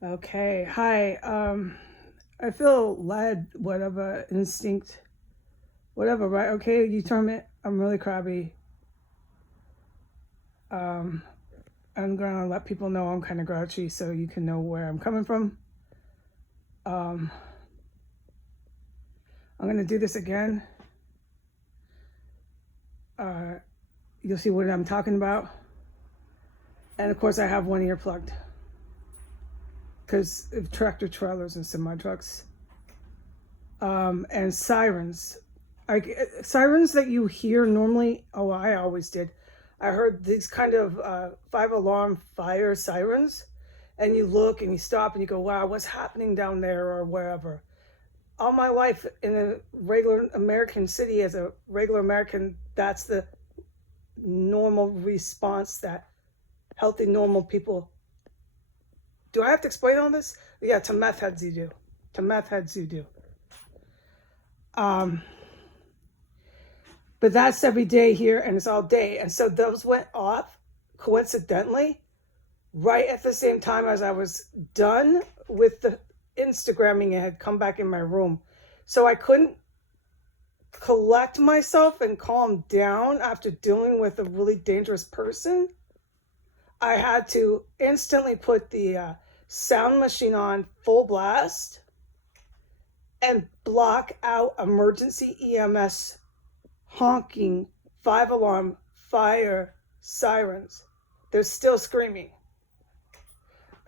Okay, hi. I feel led, whatever, instinct, whatever, right? Okay, you term it. I'm really crabby. Um, I'm gonna let people know I'm kind of grouchy so you can know where I'm coming from. Um, I'm gonna do this again. Uh, you'll see what I'm talking about. And of course, I have one ear plugged because of tractor trailers and semi trucks. And sirens. Sirens that you hear normally. Oh, I always did. I heard these kind of 5 alarm fire sirens, and you look and you stop and you go, "Wow, what's happening down there or wherever?" All my life in a regular American city, as a regular American, that's the normal response that healthy, normal people. Do I have to explain all this? Yeah, to meth heads you do. To meth heads you do. Um, But that's every day here and it's all day. And so those went off coincidentally right at the same time as I was done with the Instagramming and had come back in my room. So I couldn't collect myself and calm down after dealing with a really dangerous person. I had to instantly put the sound machine on full blast and block out emergency EMS honking 5 alarm fire sirens. They're still screaming.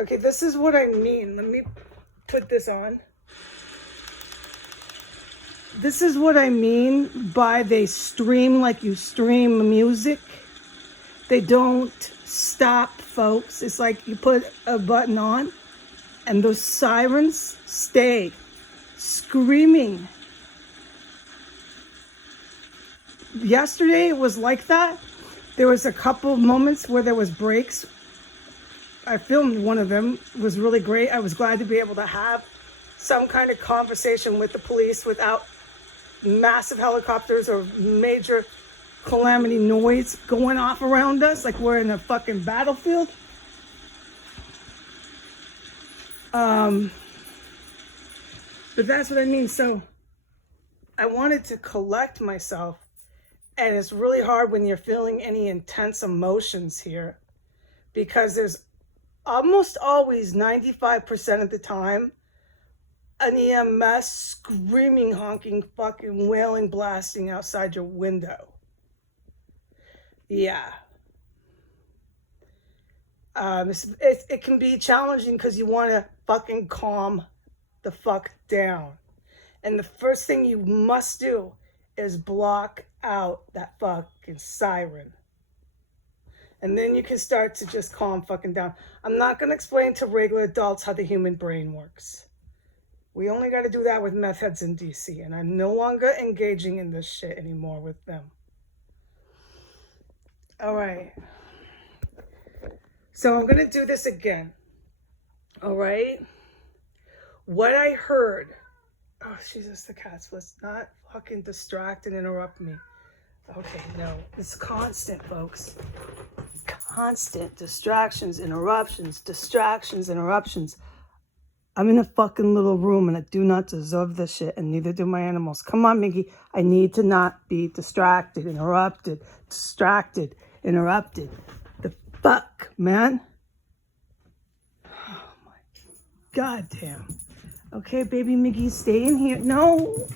Okay, this is what I mean. Let me put this on. This is what I mean by they stream like you stream music. They don't stop, folks. It's like you put a button on and those sirens stay screaming. Yesterday it was like that. There was a couple of moments where there was breaks. I filmed one of them. It was really great. I was glad to be able to have some kind of conversation with the police without massive helicopters or major calamity noise going off around us like we're in a fucking battlefield. But that's what I mean. So I wanted to collect myself, and it's really hard when you're feeling any intense emotions here because there's almost always 95% of the time an EMS screaming, honking, fucking wailing, blasting outside your window. Yeah. It can be challenging because you want to fucking calm the fuck down. And the first thing you must do is block out that fucking siren. And then you can start to just calm fucking down. I'm not going to explain to regular adults how the human brain works. We only got to do that with meth heads in DC, and I'm no longer engaging in this shit anymore with them. All right. So I'm going to do this again. All right. What I heard. Oh, Jesus, the cats. Let's not fucking distract and interrupt me. Okay, no. It's constant, folks. Constant distractions, interruptions. I'm in a fucking little room and I do not deserve this shit, and neither do my animals. Come on, Mickey. I need to not be distracted, interrupted. The fuck, man? Oh my goddamn. Okay, baby Mickey, stay in here. No,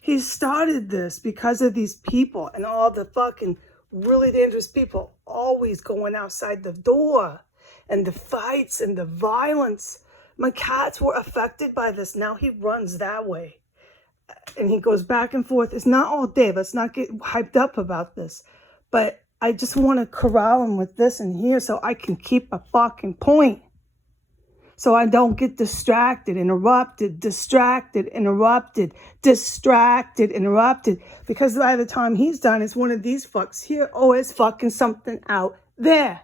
he started this because of these people and all the fucking really dangerous people always going outside the door, and the fights and the violence. My cats were affected by this. Now he runs that way and he goes back and forth. It's not all day. Let's not get hyped up about this. But I just want to corral him with this in here so I can keep a fucking point. So I don't get distracted, interrupted. Because by the time he's done, it's one of these fucks here. Oh, it's fucking something out there.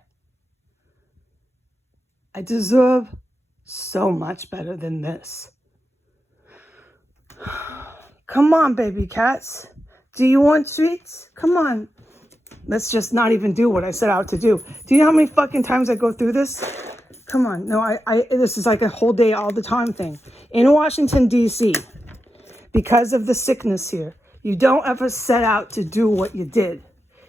I deserve so much better than this. Come on, baby cats. Do you want treats? Come on. Let's just not even do what I set out to do. Do you know how many fucking times I go through this? Come on. No, this is like a whole day, all the time thing. In Washington, D.C., because of the sickness here, you don't ever set out to do what you did.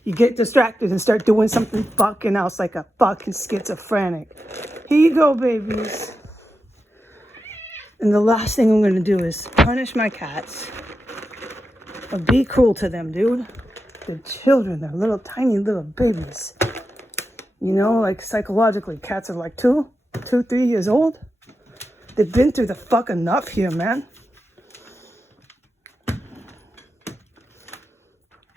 You get distracted and start doing something fucking else like a fucking schizophrenic. Here you go, babies. And the last thing I'm going to do is punish my cats. Or be cruel to them, dude. They're children. They're little, tiny little babies. You know, like psychologically, cats are like 2, 3 years old. They've been through the fuck enough here, man.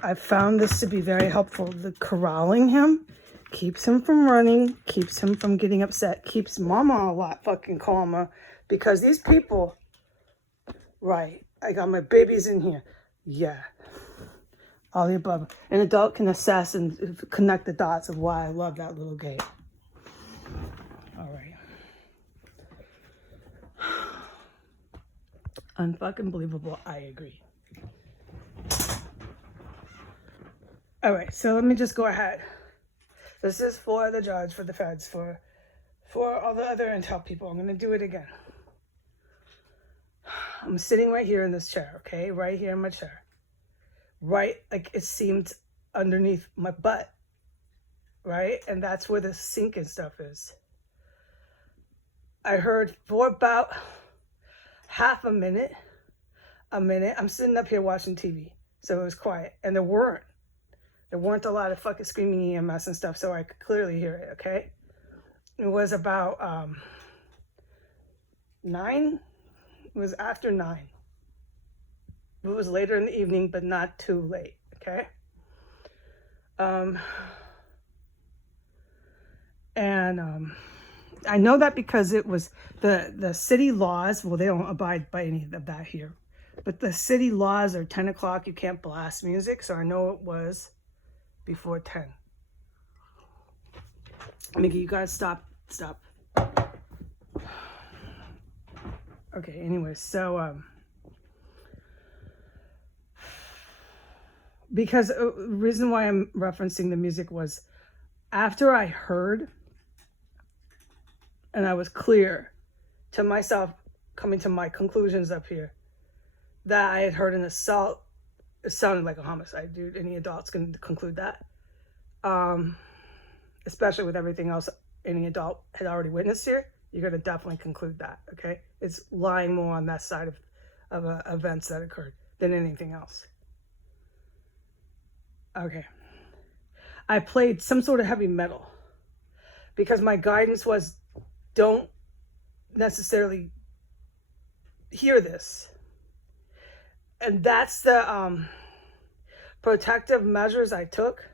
I found this to be very helpful. The corralling him keeps him from running, keeps him from getting upset, keeps mama a lot fucking calmer. Because these people, right, I got my babies in here. Yeah. All the above. An adult can assess and connect the dots of why I love that little game. All right. Unfucking believable. I agree. All right, so let me just go ahead. This is for the judge, for the feds, for all the other intel people. I'm going to do it again. I'm sitting right here in this chair, okay? Right here in my chair. Right, like it seemed underneath my butt, right? And that's where the sink and stuff is. I heard for about half a minute, I'm sitting up here watching TV, so it was quiet. And there weren't a lot of fucking screaming EMS and stuff, so I could clearly hear it, okay? It was about 9. It was after 9. It was later in the evening, but not too late, okay? I know that because it was the city laws. Well, they don't abide by any of that here. But the city laws are 10 o'clock. You can't blast music. So I know it was before 10. Mickey, you guys stop. Okay, anyway, so... because the reason why I'm referencing the music was after I heard and I was clear to myself, coming to my conclusions up here, that I had heard an assault. It sounded like a homicide, dude. Any adults can conclude that. Especially with everything else any adult had already witnessed here, you're going to definitely conclude that, okay? It's lying more on that side of events that occurred than anything else. Okay. I played some sort of heavy metal because my guidance was don't necessarily hear this. And that's the protective measures I took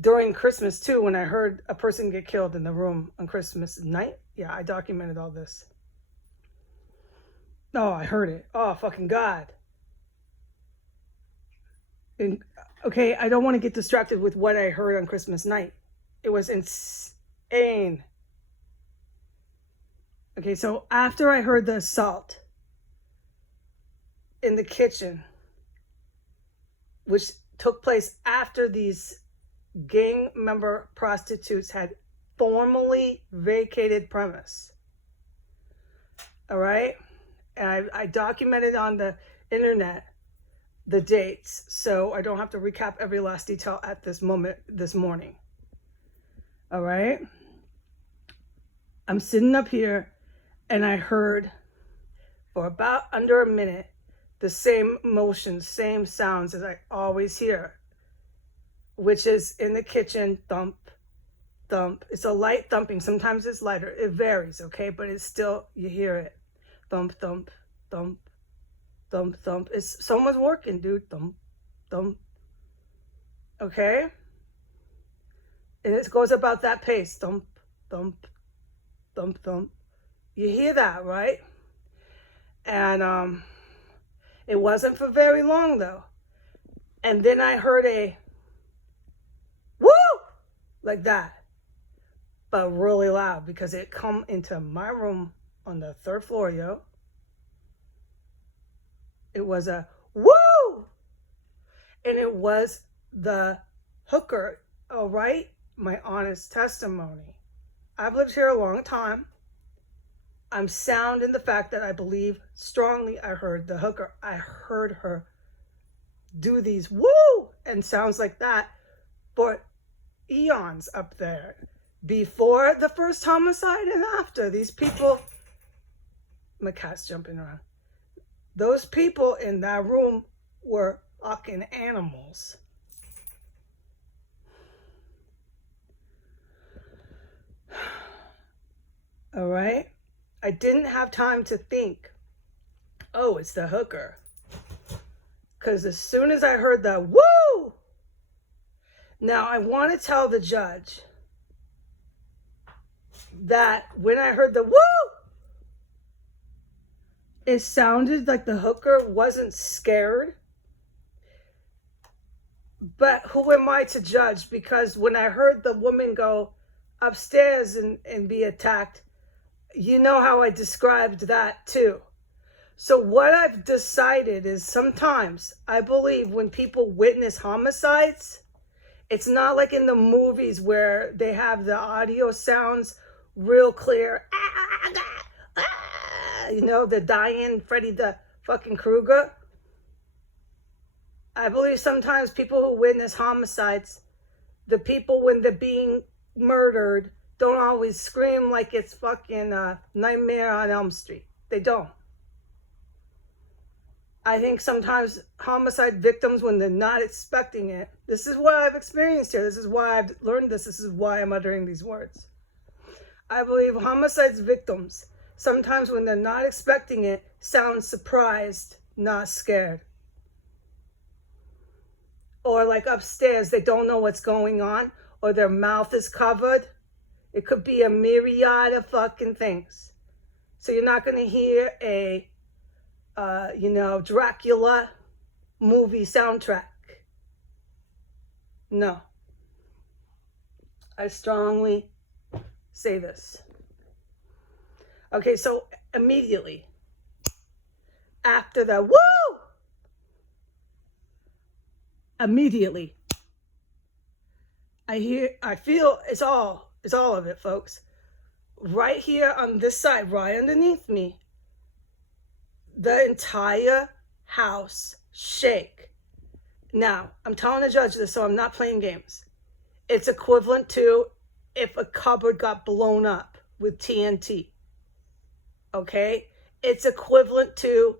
during Christmas too, when I heard a person get killed in the room on Christmas night. Yeah, I documented all this. Oh, I heard it. Oh, fucking God. And, okay, I don't want to get distracted with what I heard on Christmas night. It was insane. Okay, so after I heard the assault in the kitchen, which took place after these gang member prostitutes had formally vacated premise. All right? And I documented on the internet the dates, so I don't have to recap every last detail at this moment, this morning. All right? I'm sitting up here and I heard for about under a minute the same motions, same sounds as I always hear, which is in the kitchen, thump, thump. It's a light thumping. Sometimes it's lighter. It varies, okay? But it's still, you hear it. Thump, thump, thump, thump, thump. It's someone's working, dude. Thump, thump. Okay? And it goes about that pace. Thump, thump, thump, thump. You hear that, right? And it wasn't for very long, though. And then I heard a woo! Like that. But really loud because it come into my room on the 3rd floor, yo. It was a woo! And it was the hooker, all right? My honest testimony. I've lived here a long time. I'm sound in the fact that I believe strongly I heard the hooker. I heard her do these woo and sounds like that for eons up there. Before the first homicide and after. These people, my cat's jumping around. Those people in that room were fucking animals. All right? I didn't have time to think, oh, it's the hooker. Because as soon as I heard the woo, now I want to tell the judge that when I heard the woo, it sounded like the hooker wasn't scared. But who am I to judge? Because when I heard the woman go upstairs and be attacked, you know how I described that too. So what I've decided is sometimes I believe when people witness homicides, it's not like in the movies where they have the audio sounds real clear. You know, the dying Freddy the fucking Krueger. I believe sometimes people who witness homicides, the people when they're being murdered, don't always scream like it's fucking Nightmare on Elm Street. They don't. I think sometimes homicide victims, when they're not expecting it, this is what I've experienced here. This is why I've learned this. This is why I'm uttering these words. I believe homicide victims, sometimes when they're not expecting it, sound surprised, not scared. Or like upstairs, they don't know what's going on, or their mouth is covered. It could be a myriad of fucking things. So you're not going to hear a, Dracula movie soundtrack. No. I strongly say this. Okay, so immediately after the woo, immediately I feel it's all of it, folks. Right here on this side, right underneath me, the entire house shake. Now, I'm telling the judge this, so I'm not playing games. It's equivalent to if a cupboard got blown up with TNT. Okay? It's equivalent to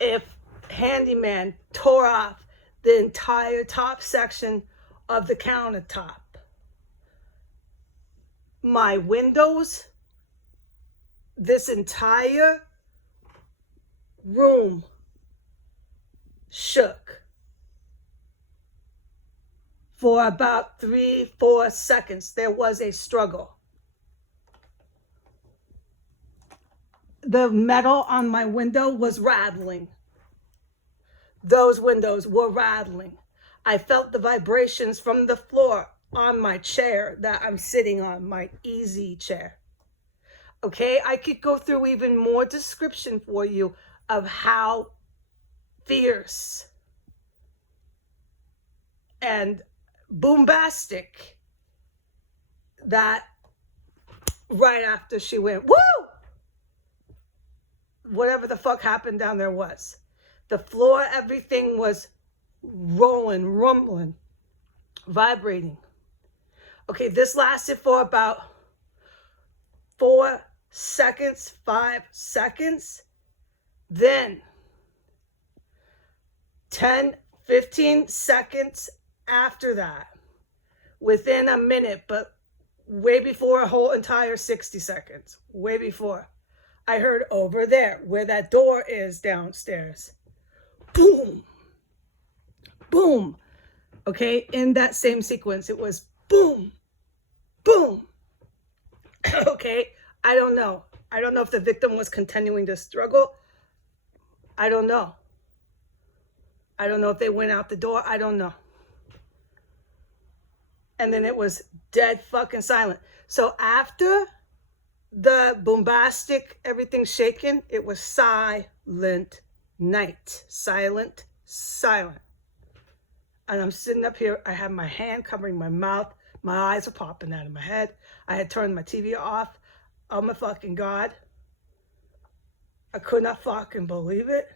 if handyman tore off the entire top section of the countertop. My windows, this entire room shook for about 3-4 seconds. There was a struggle. The metal on my window was rattling. Those windows were rattling. I felt the vibrations from the floor on my chair that I'm sitting on, my easy chair. Okay, I could go through even more description for you of how fierce and bombastic that right after she went, woo! Whatever the fuck happened down there was. The floor, everything was rolling, rumbling, vibrating. Okay, this lasted for about 4 seconds, 5 seconds. Then 10, 15 seconds after that, within a minute, but way before a whole entire 60 seconds, way before, I heard over there where that door is downstairs, boom, boom. Okay, in that same sequence, it was boom, boom. Okay, I don't know. I don't know if the victim was continuing to struggle. I don't know. I don't know if they went out the door. I don't know. And then it was dead fucking silent. So after the bombastic, everything shaking, it was silent night. Silent, silent. And I'm sitting up here. I have my hand covering my mouth. My eyes were popping out of my head. I had turned my TV off. Oh my fucking God. I could not fucking believe it.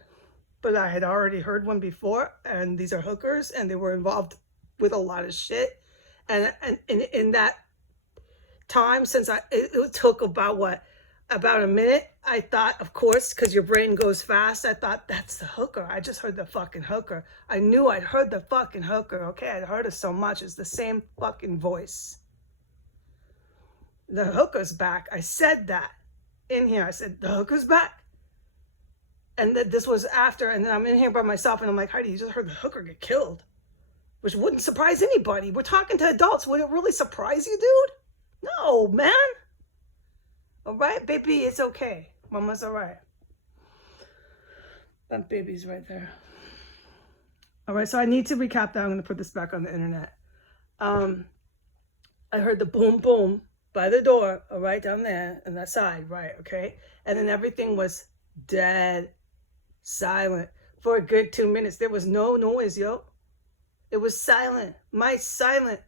But I had already heard one before, and these are hookers, and they were involved with a lot of shit. And in that time, since it took about a minute, I thought, of course, because your brain goes fast, I thought, that's the hooker. I just heard the fucking hooker. I knew I'd heard the fucking hooker, okay? I'd heard it so much. It's the same fucking voice. The hooker's back. I said that in here. I said, the hooker's back. And this was after, and then I'm in here by myself, and I'm like, Heidi, you just heard the hooker get killed. Which wouldn't surprise anybody. We're talking to adults. Would it really surprise you, dude? No, man. All right, baby, it's okay. Mama's all right. That baby's right there. All right, so I need to recap that. I'm going to put this back on the internet. I heard the boom, boom by the door, all right, down there on that side, right, okay? And then everything was dead silent for a good 2 minutes. There was no noise, yo. It was silent. My silent.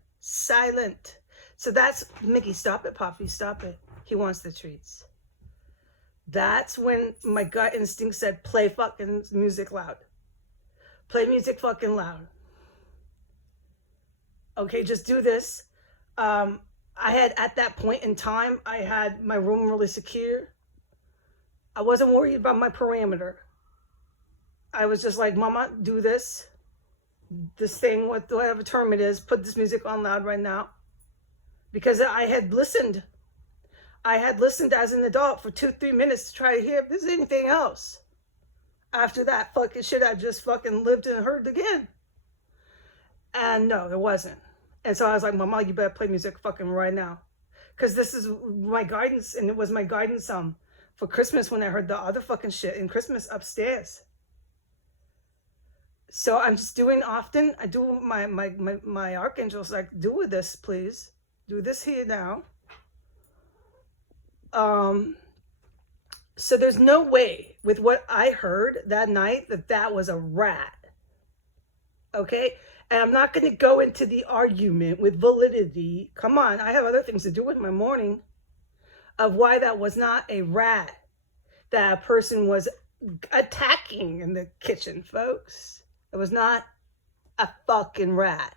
So that's, Mickey, stop it, Poppy, stop it. He wants the treats. That's when my gut instinct said, play fucking music loud. Play music fucking loud. Okay, just do this. I had, at that point in time, I had my room really secure. I wasn't worried about my perimeter. I was just like, Mama, do this thing, whatever term it is, put this music on loud right now. Because I had listened as an adult for 2-3 minutes to try to hear if there's anything else. After that fucking shit, I just fucking lived and heard again. And no, there wasn't. And so I was like, Mama, you better play music fucking right now. Because this is my guidance, and it was my guidance for Christmas when I heard the other fucking shit in Christmas upstairs. So I'm just doing often. I do my archangels like, do with this, please. Do this here now. So there's no way with what I heard that night that was a rat. Okay? And I'm not going to go into the argument with validity. Come on, I have other things to do with my morning of why that was not a rat that a person was attacking in the kitchen, folks. It was not a fucking rat.